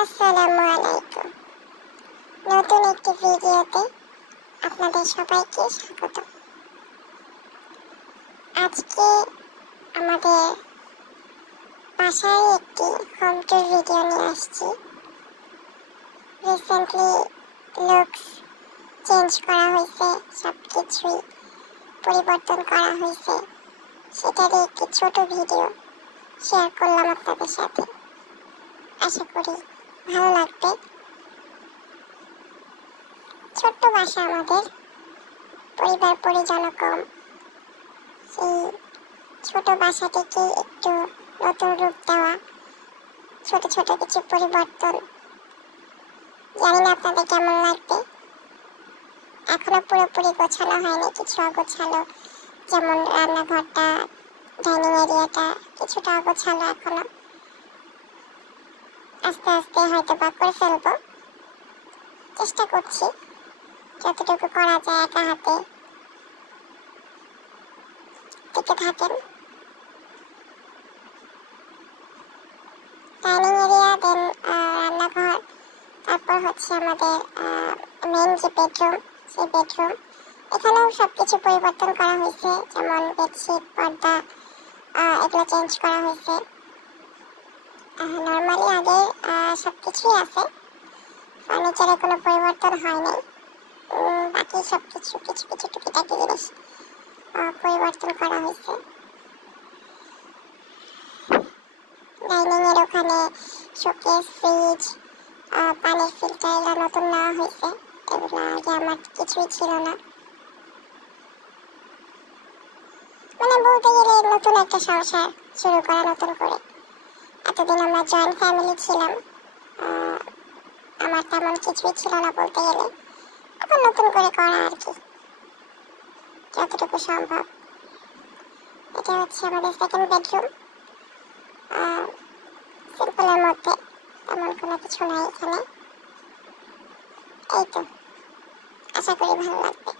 আসসালামু আলাইকুম। নতুন একটি ভিডিওতে আপনাদের সবাইকে স্বাগত। আজকে আমাদের বাসায় একটি হোম ট্যুর ভিডিও নিয়ে আসছি। রিসেন্টলি লুকস চেঞ্জ করা হয়েছে, সবকিছুই পরিবর্তন করা হয়েছে, সেটারই একটি ছোট ভিডিও শেয়ার করলাম আপনাদের সাথে। আশা করি ভালো লাগবে। ছোট্ট বাসা আমাদের, পরিবার পরিজন কম। সেই ছোট বাসাটিকে একটু নতুন রূপ দেওয়া, ছোট ছোট কিছু পরিবর্তন। জানি না আপনাদের কেমন লাগবে। এখনো পুরোপুরি গোছানো হয়নি, কিছু অগোছালো, যেমন রান্নাঘরটা, ডাইনিং এরিয়াটা কিছুটা অগোছালো এখনো। আস্তে আস্তে হয়তো বা করে ফেলবো, চেষ্টা করছি যতটুকু করা যায় একা হাতে। দেখতে থাকেন। ডাইনিং এরিয়া, দেন রান্নাঘর, তারপর হচ্ছে আমাদের মেইন যে বেডরুম, সেই বেডরুম। এখানেও সবকিছু পরিবর্তন করা হয়েছে, যেমন বেডশিট, পর্দা, এগুলো চেঞ্জ করা হয়েছে। নর্মালি আগে সবকিছুই আছে, ফার্নিচারে কোনো পরিবর্তন হয়নি। বাকি সবকিছু কিছু কিছু টুকিটাকি জিনিস পরিবর্তন করা হয়েছে। ডাইনিং এর ওখানে শোকেস, ফ্রিজ, পানির ফিল্টার এগুলো নতুন নেওয়া হয়েছে। এগুলো আগে আমার কিছুই ছিল না। মানে বলতে গেলে নতুন একটা সংসার শুরু করা, নতুন করে। এতদিন আমরা জয়েন্ট ফ্যামিলি ছিলাম, আমার তেমন কিছুই ছিল না বলতে গেলে। আবার নতুন করে করা আর কি, যতটুকু সম্ভব। এটা হচ্ছে আমাদের সেকেন্ড বেডরুম। সিম্পলের মধ্যে, তেমন কোনো কিছু নাই এখানে। এই তো, আশা করি ভালো লাগবে।